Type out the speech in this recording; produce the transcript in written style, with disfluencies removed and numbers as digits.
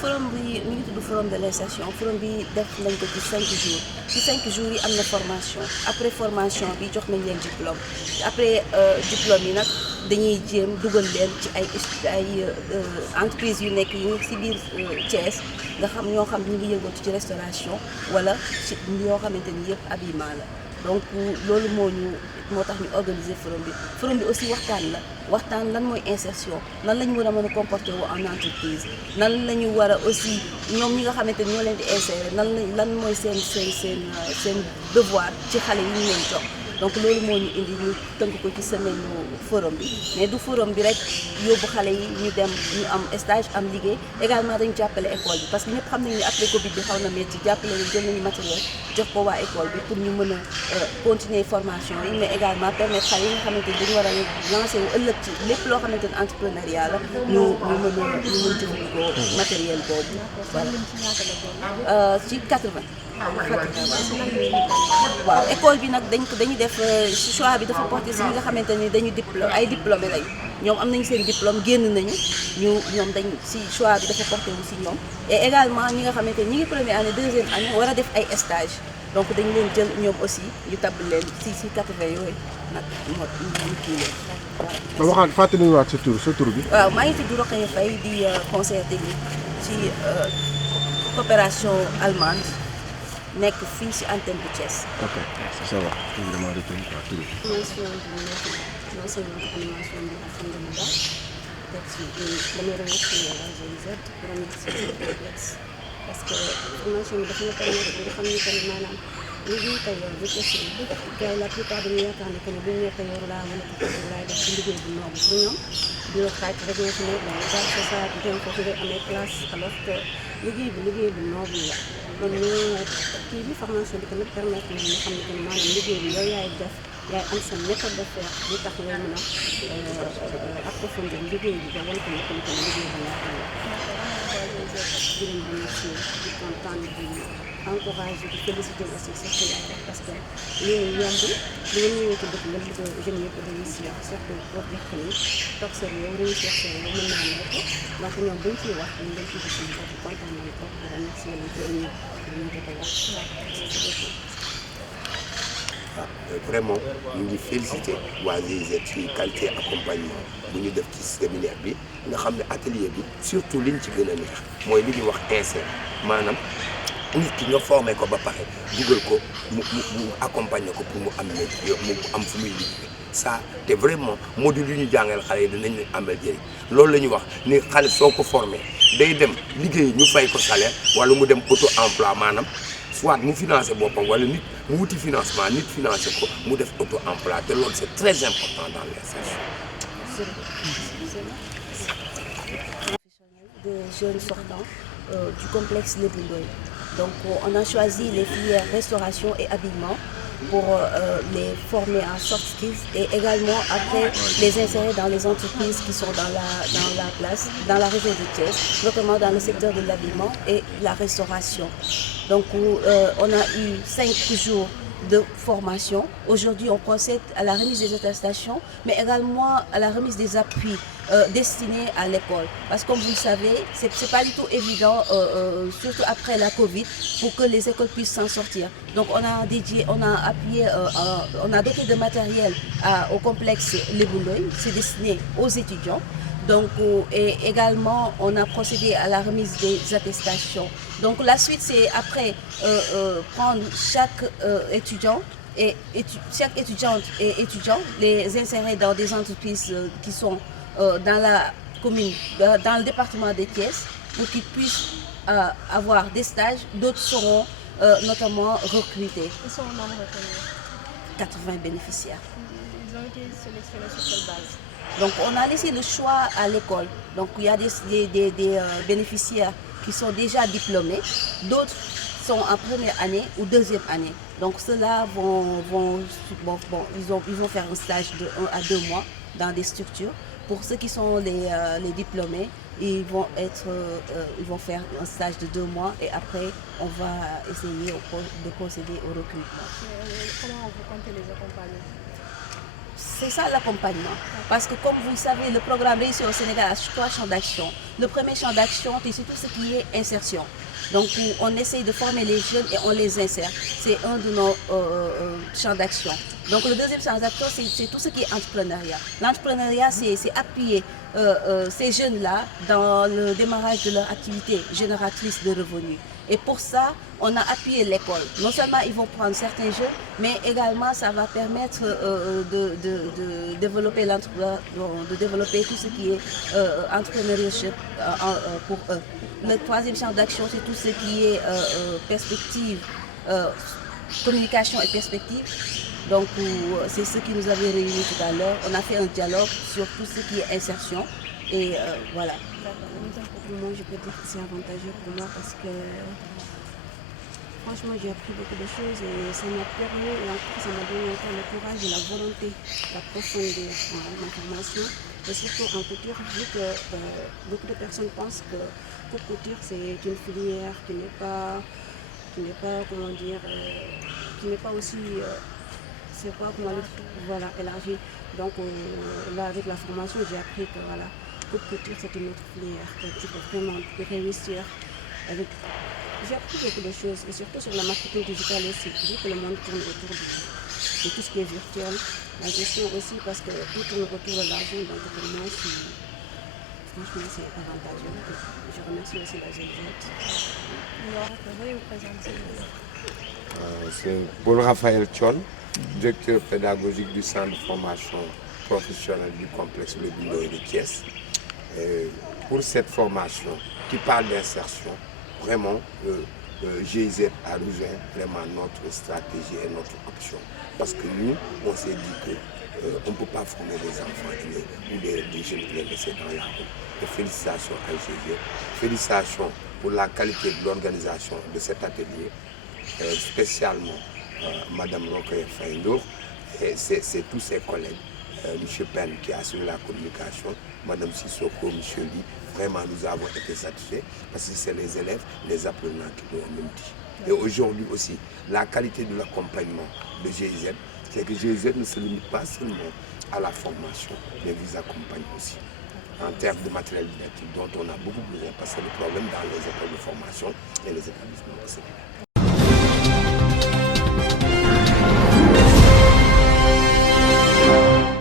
forum bi mi ngi tudd forum de l'insertion forum bi def nañ ko ci 5 jours ci 5 jours yi am na formation après formation bi jox nañ leen diplôme après diplôme yi nag dañuy jéem dugal leen ci ay entreprises yu nekk yi ci biir Thiès nga xam ñoo xam ñu ngi yëngatu ci restauration wala ci yoo xamante ni yëpp habillement la donc loolu moo tax ñu organiser forum bi aussi waxtaan lan mooy insertion lan la ñu war a mën a comporter wu en entreprise nan la ñu war a aussi ñoom ñi nga xamante ni ñoo leen di insérer lan mooy seen devoir ci xale yi ñu leen jox donc loolu moo ñu indi ñu tënk ko ci semaine forum bi mais du forum bi rek yóbbu xale yi ñu dem ñu am stage am liggéey également dañu jàppale école bi parce que ñëpp xam nañu ne après Covid bi xaw na métti jàppale ñu jël nañu matériel jox ko waa école bi pour ñu mën a continuer formation yi mais également permettre xale yi nga xamante ni dañu war a lancer wu ëllëg ci lépp loo xamante ni entrepreneuriat la ñu mën jëfandikoo matériel boobu voilà ci 80. waaw école bi nag dañu def choix bi dafa porté si ñi nga xamante ni dañu ay diplômé lañu ñoom am nañu seen diplôme génn nañu ñoom dañ si choix bi dafa porté wu si ñoom et également ñi nga xamante ni ñi ngi première année deuxième année war a def ay stage donc dañu leen jël ñoom aussi ñu tabb leen si 80 yooyu nag ñu kii leen ba waxaat fàttali ñu waat sa tur bi. waaw maa ngi tudd Rokhaya Faye di conseiller technique ci coopération allemande nekk fii ci antenne bu Thiès. ok ça va. ñu demandé tur bi quoi tur bi. formation bi alhamdulilah teg ci damay remercier la GIZ remercier complexe parce que formation bi dafa ñu permettre nga xam ni tamit maanaam liggéey tailleur bu Thiès bi gars yi la plupart dañuy yaakaar ne que ne bu ñu nee tailleur laa mën a ko laay def ci liggéey bu noble pour ñoom di la xaaj rek ñoo ci nekk dañuy jaar sa saa di dem foofu ngay amee place alors que liggéey bu noble la kon ñu kii bi formation bi tamit permettre nañu ñu xam ne que maanaam liggéey bi yow yaay def yaay am sa méthode de faire li tax ngay mën a approfondir liggéey bi ba wan ko ne que liggéey bu neex la di leen remercier di kontaan di encourager di féliciter aussi surtout yàlla parce que lii yombul li ngeen ñëwee ci dëkk nga bëgg jeunes yëpp réussir surtout boo fekk ni toog sa réew réussir sa réew mën naa nekk donc ñoom buñ ciy wax ñun dañ ciy gis suñu bopp kontaan nañ ko di remercier leen ci ñëw di ñu ko wax vraiment ñu ngi félicité waa GIZ ci qualité accompagnement bu ñu def ci séminaire bi nga xam ne atelier bi surtout liñ ci gën a neex mooy li ñuy wax insert maanaam nit ki nga formé ko ba pare dugal ko mu accompagner ko pour mu am métier mu am fu muy liggéey ça te vraiment module yu ñu jàngal xale yi dinañ leen amal jëriñ loolu la ñuy wax ni xale soo ko formé day dem liggéey ñu fay ko salaire wala mu dem auto emploi maanaam soit mu financé boppam wala nit mu wuti financement nit financé ko mu def auto emploi te loolu c'est très important dans l'insertion. De jeunes sortants du complexe Lébou Ndoye. Donc on a choisi les filières restauration et habillement pour les former en soft skills et également après les insérer dans les entreprises qui sont dans la région de Thiès, notamment dans le secteur de l'habillement et la restauration. Donc on a eu 5 jours de formation. Aujourd'hui, on procède à la remise des attestations, mais également à la remise des appuis destinés à l'école. Parce que comme vous le savez, c'est pas du tout évident, surtout après la Covid, pour que les écoles puissent s'en sortir. Donc on a doté de matériel au complexe Lébou Ndoye, c'est destiné aux étudiants. Donc, et également, on a procédé à la remise des attestations. Donc, la suite, c'est après prendre chaque étudiant et chaque étudiante et étudiant, les insérer dans des entreprises qui sont dans la commune, dans le département de Thiès, pour qu'ils puissent avoir des stages. D'autres seront notamment recrutés. Ils sont au nombre de 80 bénéficiaires. Ils ont été sélectionnés sur quelle base? Donc on a laissé le choix à l'école. Donc il y a des bénéficiaires qui sont déjà diplômés, d'autres sont en première année ou deuxième année. Donc ceux-là ils vont faire un stage de 1 à 2 mois dans des structures. Pour ceux qui sont les diplômés, ils vont faire un stage de 2 mois et après on va essayer de procéder au recrutement. Comment vous comptez les accompagner? c'est ça l'accompagnement. Parce que comme vous le savez, le programme Réussir au Sénégal a 3 champs d'action. Le premier champ d'action, c'est tout ce qui est insertion. Donc on essaye de former les jeunes et on les insère. C'est un de nos champs d'action. Donc le deuxième champ d'action, c'est tout ce qui est entrepreneuriat. L'entrepreneuriat, c'est appuyer ces jeunes-là dans le démarrage de leur activité génératrice de revenus. Et pour ça, on a appuyé l'école. Non seulement ils vont prendre certains jeunes, mais également ça va permettre de développer tout ce qui est entrepreneurship pour eux. Le troisième champ d'action, c'est tout ce qui est perspective, communication et perspective. Donc c'est ce qui nous avait réunis tout à l'heure. On a fait un dialogue sur tout ce qui est insertion. Et voilà. Moi, je peux dire que c'est avantageux pour moi parce que franchement, j'ai appris beaucoup de choses et ça m'a permis, et encore, ça m'a donné encore le courage et la volonté d'approfondir ma formation. Et surtout en couture, vu que beaucoup de personnes pensent que pour couture, c'est une filière qui n'est pas comment dire, qui n'est pas aussi, c'est pas comment dire, voilà, élargie. Donc là, avec la formation, j'ai appris que voilà, pour couture, c'est une autre filière, que tu peux vraiment réussir avec. J'ai appris beaucoup de choses, et surtout sur la marketing digital aussi, vu que le monde tourne autour de tout ce qui est virtuel, la gestion aussi, parce que tout tourne autour de l'argent, donc pour moi, franchement, c'est avantageux. Je remercie aussi la GIZ. Alors, veuillez vous présenter. C'est Paul Raphaël Thion, directeur pédagogique du centre de formation professionnelle du complexe Le Bureau de Thiès. Pour cette formation qui parle d'insertion, vraiment, GIZ a rejoint vraiment notre stratégie et notre option. Parce que nous, on s'est dit qu'on ne peut pas former des enfants ou des jeunes et les laisser dans la rue. Et félicitations à GIZ. Félicitations pour la qualité de l'organisation de cet atelier, spécialement Madame Rokhaya Faye-Ndour et c'est tous ses collègues. M. Penn qui a assuré la communication, Mme Sissoko, M. Lee, vraiment nous avons été satisfaits parce que c'est les élèves, les apprenants qui nous ont même dit. Et aujourd'hui aussi, la qualité de l'accompagnement de GIZ, c'est que GIZ ne se limite pas seulement à la formation, mais vous accompagne aussi en termes de matériel didactique dont on a beaucoup besoin parce que le problème dans les écoles de formation et les établissements de sécurité.